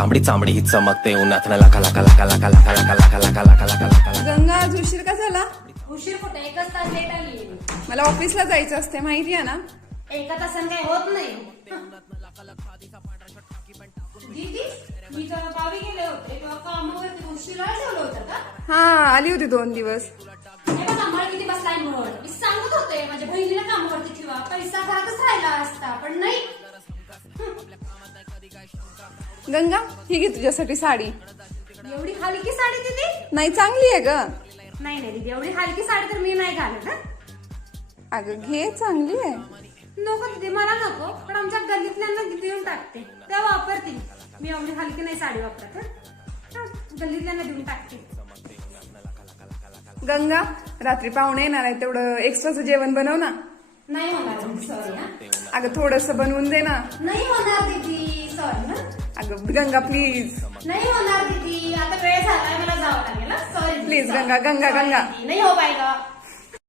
तांबडी चांबडी ही चमकते उन्हात लाका लाका लाका लाका लाका लाका लाका लाका लाका लाका लाका. गंगा आज उशीर का झाला? उशीर कुठे 1 तास लेट आली. मला ऑफिसला जायचं असते माहिती आहे ना. 1 तासाने काही होत नाही. दीदी मी तर गावी गेले होते तेव्हा कामावरती उशिरा ठेवलं होतं का? हा आली होती 2 दिवस. हे बघा मला किती बसलाय म्हणून मी सांगत होते माझ्या बहिणीला कामावरती ठेवा पैसा घरातच राहिला असता पण नाही. गंगा ही घे तुझ्यासाठी साडी. एवढी हलकी साडी दीदी? नाही चांगली आहे ग. नाही नाही दीदी एवढी हलकी साडी तर मी नाही घालत. अगं घे चांगली आहे. नको दीदी मला नको पण आमच्या गल्लीतल्यांना देऊन टाकते त्या वापरतील. मी एवढी हलकी नाही साडी वापरत. गल्लीतल्यांना देऊन टाकते. गंगा रात्री पाहुणे येणार आहे तेवढं एक्स्ट्राचं जेवण बनव ना. नाही होणार सॉरी ना. अगं थोडस बनवून दे ना. नाही होणार दीदी सॉरी ना. अगं गंगा प्लीज. नाही होणार दीदी आता वेळ झालाय मला जावं लागेल. Sorry please Ganga Ganga Ganga. नाही हो पाएगा.